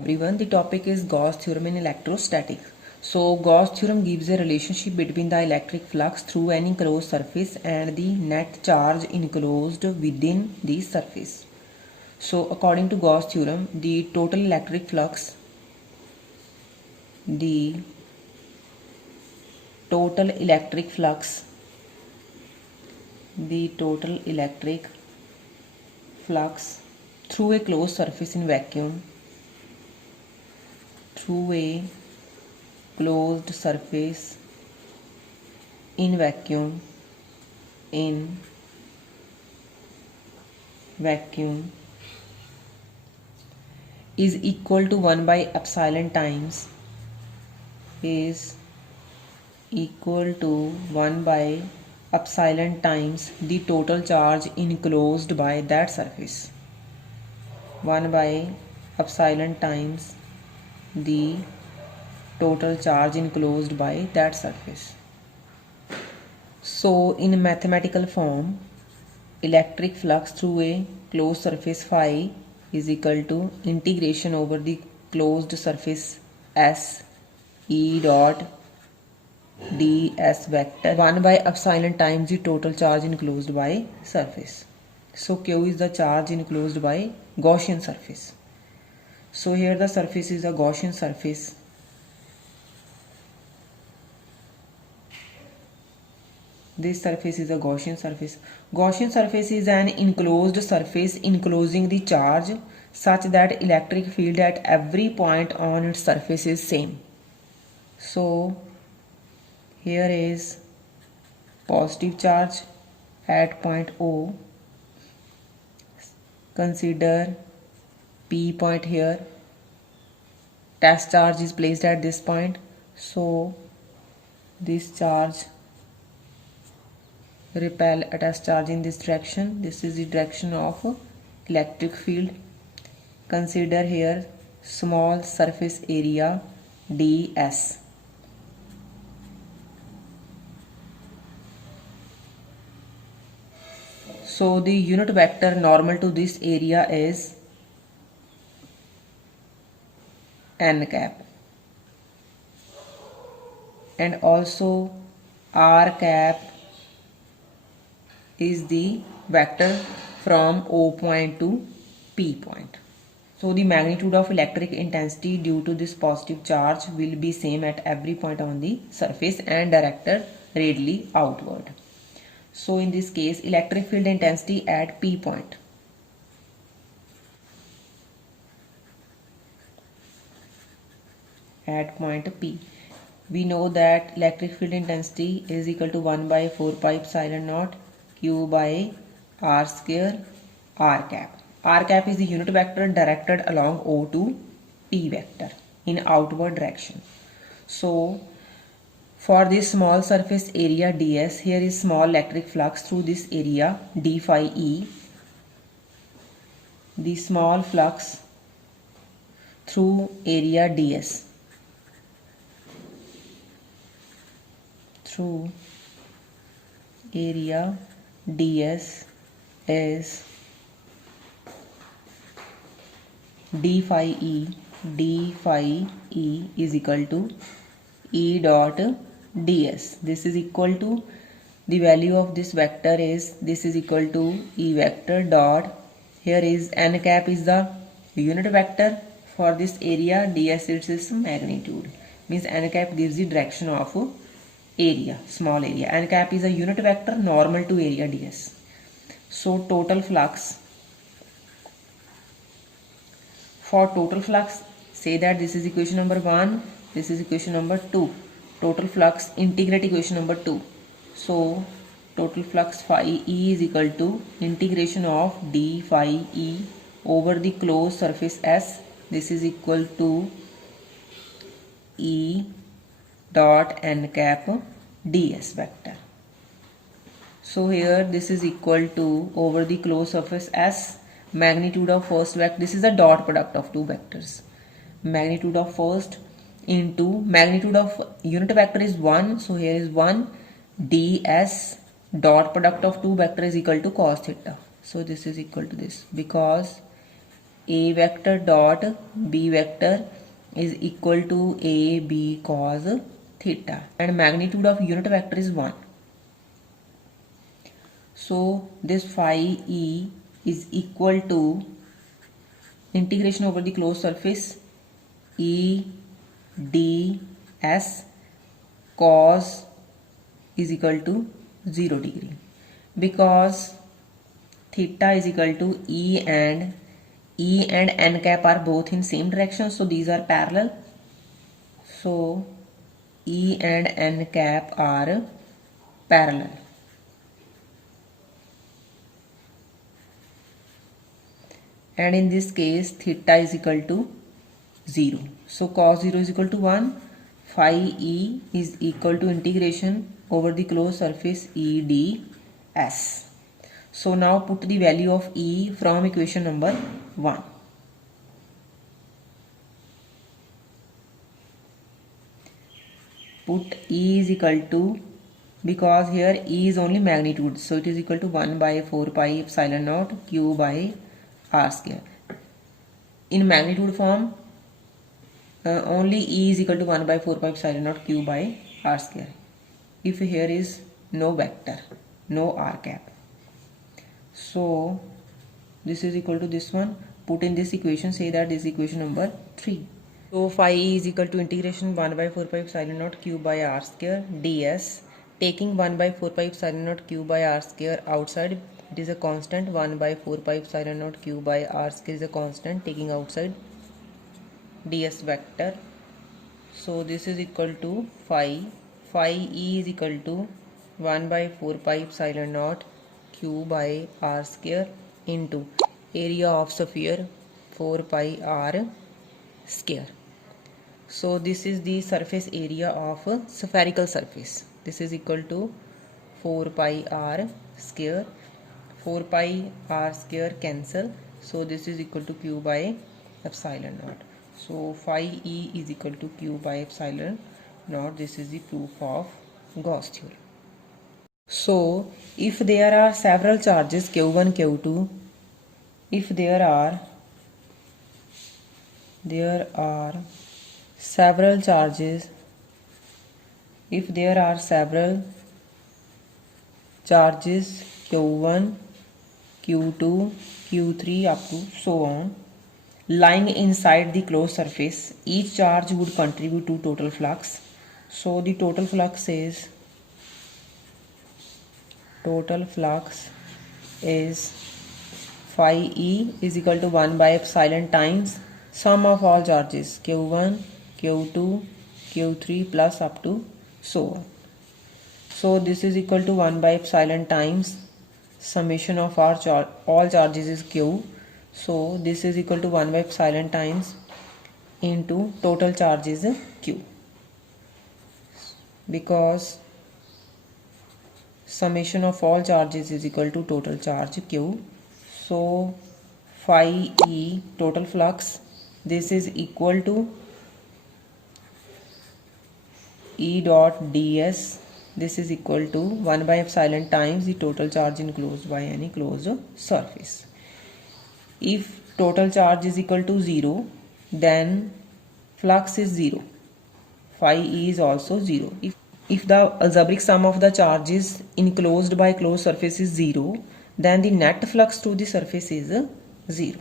Everyone, the topic is Gauss theorem in electrostatics. So Gauss theorem gives a relationship between the electric flux through an enclosed surface and the net charge enclosed within the surface. So according to Gauss theorem, the total electric flux the total electric flux through a closed surface in vacuum through a closed surface in vacuum is equal to 1 by epsilon times the total charge enclosed by that surface. 1 by epsilon times the total charge enclosed by that surface. So in mathematical form, electric flux through a closed surface phi is equal to integration over the closed surface S E dot ds vector 1 by epsilon times the total charge enclosed by surface. So Q is the charge enclosed by Gaussian surface. So here the surface is a Gaussian surface. This surface is a Gaussian surface. Gaussian surface is an enclosed surface enclosing the charge such that electric field at every point on its surface is same. So here is positive charge at point O. Consider P point here. Test charge is placed at this point. So this charge repel a test charge in this direction. This is the direction of electric field. Consider here small surface area ds. So the unit vector normal to this area is n cap, and also r cap is the vector from O point to P point. So the magnitude of electric intensity due to this positive charge will be same at every point on the surface and directed radially outward. So in this case, electric field intensity at P point P. We know that electric field intensity is equal to 1 by 4 pi epsilon naught Q by R square R cap. R cap is the unit vector directed along O to P vector in outward direction. So for this small surface area ds, here is small electric flux through this area d phi e. The small flux through area ds is d phi e is equal to E dot ds. This is equal to the value of this vector is equal to E vector dot, here is n cap is the unit vector for this area, ds is magnitude, means n cap gives the direction of area, small area. N cap is a unit vector normal to area ds. So total flux, for total flux, say that this is equation number 1, this is equation number 2. Total flux, integrate equation number 2. So total flux phi E is equal to integration of d phi E over the closed surface S. This is equal to E dot n cap ds vector. So here this is equal to over the closed surface S, magnitude of first vector, this is the dot product of two vectors, magnitude of first into magnitude of unit vector is 1, so here is 1 ds dot product of two vector is equal to cos theta. So this is equal to this because A vector dot B vector is equal to AB cos theta, and magnitude of unit vector is 1. So this phi E is equal to integration over the closed surface E ds cos is equal to 0 degree, because theta is equal to E and n cap are both in same direction, so these are parallel. So E and n cap are parallel. And in this case theta is equal to 0. So cos 0 is equal to 1. Phi E is equal to integration over the closed surface E ds. So now put the value of E from equation number 1. Put E is equal to, because here E is only magnitude, so it is equal to 1 by 4 pi epsilon naught q by r square. In magnitude form, only E is equal to 1 by 4 pi epsilon naught q by r square. If here is no vector, no r cap, so this is equal to this one. Put in this equation, say that this is equation number 3. So phi E is equal to integration 1 by 4 pi epsilon naught q by r square ds. Taking 1 by 4 pi epsilon naught q by r square outside, it is a constant. 1 by 4 pi epsilon naught q by r square is a constant, taking outside ds vector. So this is equal to phi E is equal to 1 by 4 pi epsilon naught q by r square into area of sphere 4 pi r square. So this is the surface area of a spherical surface. This is equal to 4 pi r square. 4 pi r square cancel. So this is equal to q by epsilon naught. So phi E is equal to q by epsilon naught. This is the proof of Gauss theorem. So if there are several charges q1, q2, if there are several charges, if there are several charges q1, q2, q3 up to so on lying inside the closed surface, each charge would contribute to total flux. So the total flux is phi E is equal to 1 by epsilon times sum of all charges q1, q2, q3 plus up to so on. So this is equal to 1 by epsilon times summation of our all charges is q. So this is equal to 1 by epsilon times into total charge is q, because summation of all charges is equal to total charge q. So phi E total flux, this is equal to E dot ds. This is equal to 1 by epsilon times the total charge enclosed by any closed surface. If total charge is equal to 0, then flux is 0. Phi E is also 0. If the algebraic sum of the charges enclosed by closed surface is 0, then the net flux to the surface is 0.